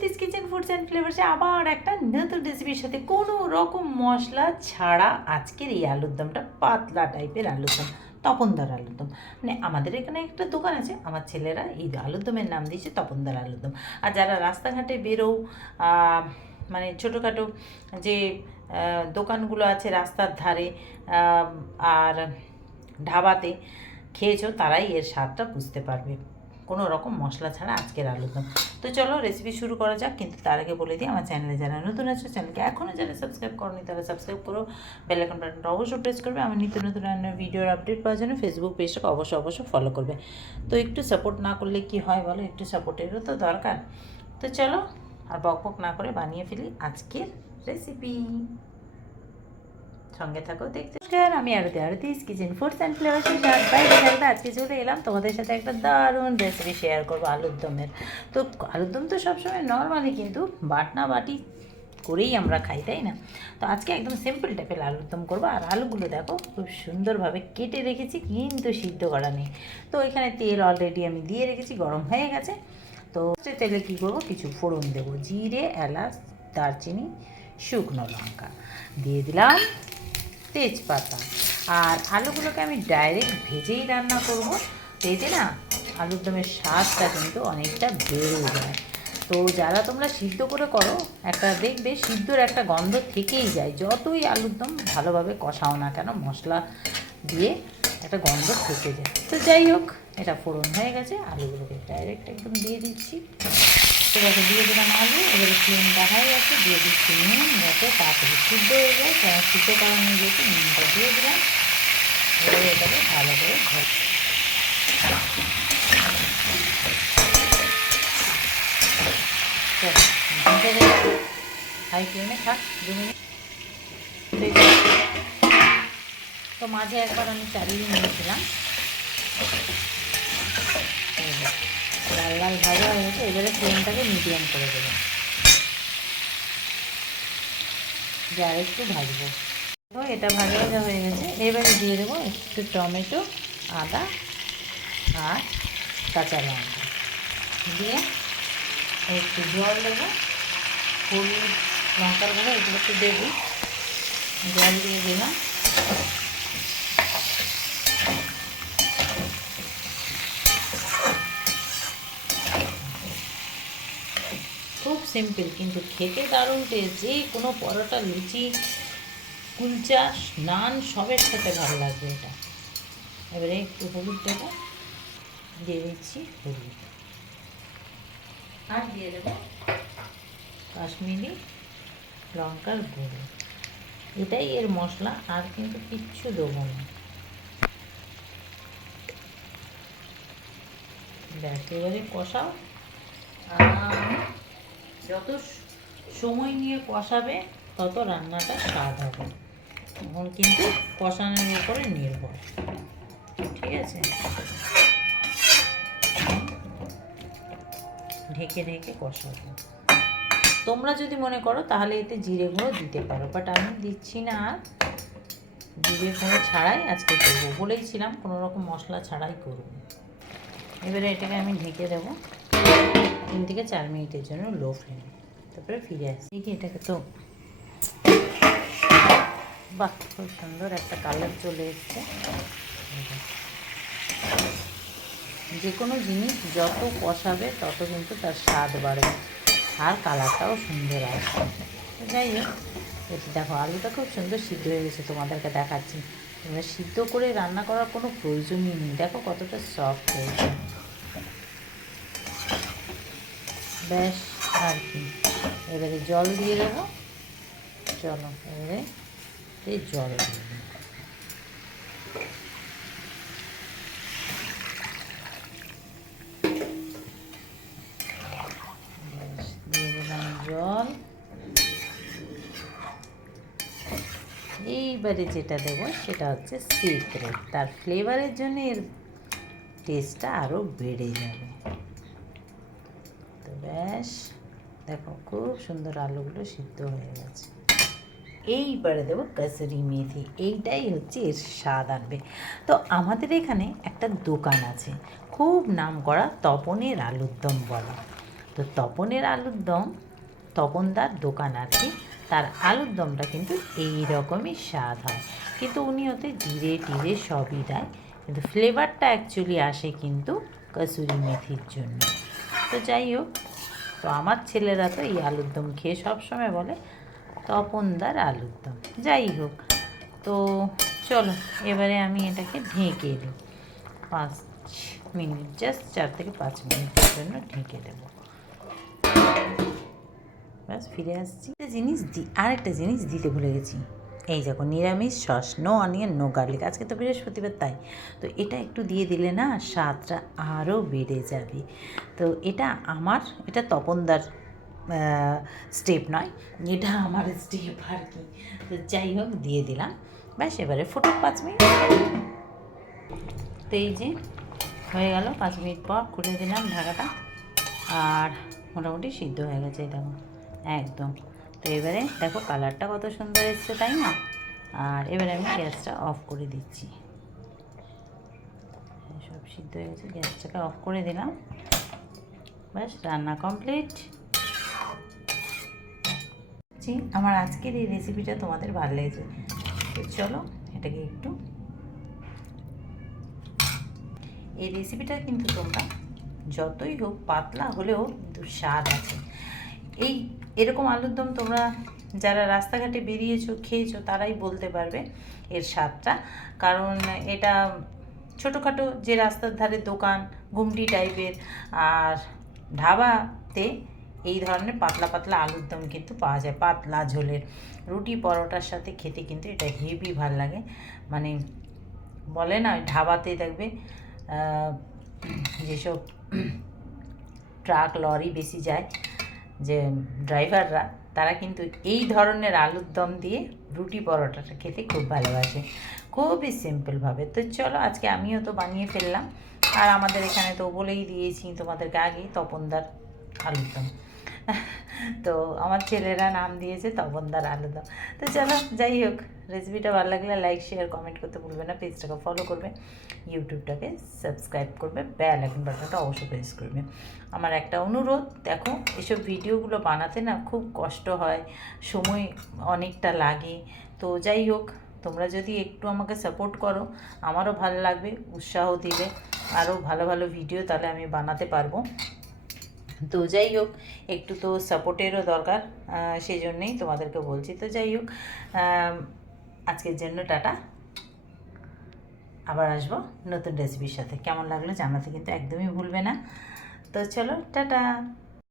Aarti's kitchen foods and ফ্লেভার্সে আবার একটা নতুন রেসিপির সাথে কোনো রকম মশলা ছাড়া আজকের এই আলুর দমটা পাতলা টাইপের আলুর দম, তপনদার আলুর দম। মানে আমাদের এখানে একটা দোকান আছে, আমার ছেলেরা এই আলুর দমের নাম দিয়েছে তপনদার আলুর দম। আর যারা রাস্তাঘাটে বেরো মানে ছোটোখাটো যে দোকানগুলো আছে রাস্তার ধারে আর ধাবাতে খেয়েছো, তারাই এর স্বাদটা বুঝতে পারবে। কোনো রকম মশলা ছাড়া আজকের আলুদম তো চলো রেসিপি শুরু করা যাক, কিন্তু তার আগে বলে দিই, আমার চ্যানেলে যারা নতুন আছো চ্যানেলকে এখনও যারা সাবস্ক্রাইব করনি, তারা সাবস্ক্রাইব করো। বেল আইকন বাটনটা অবশ্যই প্রেস করবে। আমার নিত্য নতুন রান্নার ভিডিওর আপডেট পাওয়ার জন্য ফেসবুক পেজটাকে অবশ্যই অবশ্যই ফলো করবে। তো একটু সাপোর্ট না করলে কি হয় বলো? একটু সাপোর্টেরও তো দরকার। তো চলো, আর বক বক না করে বানিয়ে ফেলি আজকের রেসিপি সঙ্গে থাকো, দেখতে নমস্কার আমি Arati Arati's kitchen foods and ফ্লেভার্সের স্বাদ বাইরে থাকবে আজকে চলে এলাম। তোমাদের সাথে একটা দারুণ রেসিপি শেয়ার করব, আলুর দমের। তো আলুর দম তো সবসময় নর্মালি কিন্তু বাটনা বাটি করেই আমরা খাই, তাই না? তো আজকে একদম সিম্পল টাইপের আলুর দম করব। আর আলুগুলো দেখো, খুব সুন্দরভাবে কেটে রেখেছি, কিন্তু সিদ্ধ করা নেই। তো এখানে তেল অলরেডি আমি দিয়ে রেখেছি, গরম হয়ে গেছে। তো তেলে কী করব, কিছু ফোড়ন দেবো, জিরে, এলাচ, দারচিনি, শুকনো লঙ্কা। দিয়ে দিলাম। তেজপাতা। আর আলুগুলোকে আমি ডাইরেক্ট ভেজেই রান্না করব। ভেজে না আলুর দমের স্বাদটা কিন্তু অনেকটা বেড়ে যায়। তো যারা তোমরা সিদ্ধ করে করো, একটা দেখবে সিদ্ধর একটা গন্ধ থেকেই যায়। যতই আলুর দম ভালোভাবে কষাও না কেন, মশলা দিয়ে একটা গন্ধ থেকে যায়। তো যাই হোক, এটা ফোড়ন হয়ে গেছে। আলুগুলোকে ডাইরেক্ট একদম দিয়ে দিচ্ছি। এবারে দিয়ে দিলাম আলু, এবারে ফ্লেমটা হাই আছে, দিয়ে দিচ্ছি নুন, যাতে তাড়াতাড়ি সিদ্ধ হয়ে যায়। কারণ সিদ্ধ করানো যেহেতু নুনটা দিয়ে দিলাম। এবারে এটাকে ভালো করে ঘর হাই ফ্লেমে থাক, দু মিনিট। তো মাঝে একবার আমি চালিয়ে নিয়েছিলাম। লাল লাল ভাজা হয়ে গেছে, এবারে ফ্লেমটাকে মিডিয়াম করে দেবো। যে আর একটু ভাজবো। তো এটা ভাজা ভাজা হয়ে গেছে, এবারে দিয়ে দেবো একটু টমেটো, আদা আর কাঁচা লঙ্কা। দিয়ে একটু জল দেবো, হলুদ লঙ্কার গুঁড়ো, এগুলো একটু দেবো। জল দিয়ে দিলাম খুব সিম্পল কিন্তু খেতে দারুণ টেস্ট যে কোনো পরোটা লুচি কুলচা নান সবের সাথে ভালো লাগবে এটা। এবারে একটু হলুদ দেবো দিয়ে দিচ্ছি হলুদ। আর দিয়ে দেবো? কাশ্মীরি লঙ্কার গুঁড়ো। এটাই এর মশলা আর কিন্তু কিচ্ছু দেবো না। ব্যাস এবারে কষাও। আর যত সময় নিয়ে কষাবে, তত রান্নাটা স্বাদ হবে। তখন কিন্তু কষানোর উপরে নির্ভর। ঠিক আছে? ঢেকে ঢেকে কষাবো। তোমরা যদি মনে করো, তাহলে এতে জিরে গুঁড়ো দিতে পারো। বাট আমি দিচ্ছি না। আর জিরে গুঁড়ো ছাড়াই আজকে করব। বলেইছিলাম, কোনো রকম মশলা ছাড়াই করব। এবারে এটাকে আমি ঢেকে দেবো। তিন থেকে চার মিনিটের জন্য লো ফ্লেম তারপরে ফিরে আসি। দেখি এটাকে তো বাহ, খুব সুন্দর একটা কালার চলে এসছে। যে কোনো জিনিস যত কষাবে তত কিন্তু তার স্বাদ বাড়বে আর কালারটাও সুন্দর আসবে। যাই হোক এটা দেখো, আলুটা খুব সুন্দর সিদ্ধ হয়ে গেছে, তোমাদেরকে দেখাচ্ছি। তোমরা সিদ্ধ করে রান্না করার কোনো প্রয়োজনই নেই। দেখো কতটা সফট হয়েছে। ব্যাস, আর কি। এবারে জল দিয়ে দেবো। চলো, এবারে এই জল দিয়ে দিলাম জল। এইবারে যেটা দেবো, সেটা হচ্ছে সিক্রেট। তার ফ্লেভারের জন্য এর টেস্টটা আরও বেড়ে যাবে। ব্যাস, দেখো খুব সুন্দর আলুগুলো সিদ্ধ হয়ে গেছে। এইবারে দেবো কাসুরি মেথি, এইটাই হচ্ছে এর স্বাদ আনবে। তো আমাদের এখানে একটা দোকান আছে, খুব নাম করা তপনের আলুর দম বলা। তো তপনের আলুর দম, তপনদার দোকান আর কি, তার আলুর দমটা কিন্তু এই রকমই স্বাদ হয়। কিন্তু উনি ওতে জিরে টিরে সবই দেয়, কিন্তু ফ্লেভারটা অ্যাকচুয়ালি আসে কিন্তু কসুরি মেথির জন্য। তো যাই হোক তো আমার ছেলেরা তো এই আলুর দম খেয়ে সবসময় বলে তপনদার আলুর দম। যাই হোক, তো চলো, এবারে আমি এটাকে ঢেকে দিই। পাঁচ মিনিট জাস্ট চার থেকে পাঁচ মিনিটের জন্য ঢেকে দেবো। ব্যাস, ফিরে আসছি। একটা জিনিস দি আর একটা জিনিস দিতে ভুলে গেছি। এই দেখো নিরামিষ sauce no onion no garlic আজকে তো বৃহস্পতিবার, তাই। তো এটা একটু দিয়ে দিলে না স্বাদটা আরও বেড়ে যাবে। তো এটা আমার, এটা তপনদার স্টেপ নয়, এটা আমার স্টেপ আর কি। তো যাই হোক, দিয়ে দিলাম। ব্যাস, এবারে ফুটুক পাঁচ মিনিট। তো এই যে হয়ে গেল, পাঁচ মিনিট পর খুলে দিলাম ঢাকাটা। আর মোটামুটি সিদ্ধ হয়ে গেছে দেখো। একদম। তো এবারে দেখো কালারটা কত সুন্দর এসছে, তাই না? আর এবারে আমি গ্যাসটা অফ করে দিচ্ছি। সব সিদ্ধ হয়ে গেছে, গ্যাসটাকে অফ করে দিলাম। ব্যাস, রান্না কমপ্লিট আমার আজকের এই রেসিপিটা তোমাদের ভালো লেগেছে। তো চলো, এটাকে একটু এই রেসিপিটা কিন্তু তোমরা যতই হোক পাতলা হলেও কিন্তু স্বাদ আছে। এই এরকম আলুর দম তোমরা যারা রাস্তাঘাটে বেরিয়েছো, খেয়েছো, তারাই বলতে পারবে এর স্বাদটা। কারণ এটা ছোটোখাটো যে রাস্তার ধারে দোকান গুমটি টাইপের, আর ঢাবাতে এই ধরনের পাতলা পাতলা আলুর দম কিন্তু পাওয়া যায়, পাতলা ঝোলের। রুটি পরোটার সাথে খেতে কিন্তু এটা হেভি ভালো লাগে। মানে বলে না, ওই ধাবাতে দেখবে যেসব ট্রাক, লরি বেশি যায় যে ড্রাইভাররা, তারা কিন্তু এই ধরনের আলুর দম দিয়ে রুটি পরোটাটা খেতে খুব ভালোবাসে। খুবই সিম্পলভাবে। তো চলো আজকে আমিও তো বানিয়ে ফেললাম। আর আমাদের এখানে তো বলেই দিয়েছি তোমাদেরকে আগেই, তপনদার আলুর দম। তো আমার ছেলেরা নাম দিয়েছে তপনদার আলুর দম। তো চলো, যাই হোক। রেসিপিটা ভালো লাগলে লাইক শেয়ার কমেন্ট করতে ভুলবে না। পেজটাকে ফলো করবে। ইউটিউবটাকে সাবস্ক্রাইব করবে। বেল আইকন বাটনটা অবশ্যই প্রেস করবে। আমার একটা অনুরোধ, দেখো, এসব ভিডিওগুলো বানাতে না খুব কষ্ট হয়। সময় অনেকটা লাগে। তো যাই হোক, তোমরা যদি একটু আমাকে সাপোর্ট করো, আমারও ভালো লাগবে, উৎসাহ দিবে। আরও ভালো ভালো ভিডিও তাহলে আমি বানাতে পারব। তো যাই হোক, একটু তো সাপোর্টেরও দরকার সেই জন্যেই তোমাদেরকে বলছি। তো যাই হোক আজকের জন্য টাটা। আবার আসব নতুন রেসিপির সাথে। কেমন লাগল জানাতে কিন্তু একদমই ভুলবে না। তো চলো, টাটা।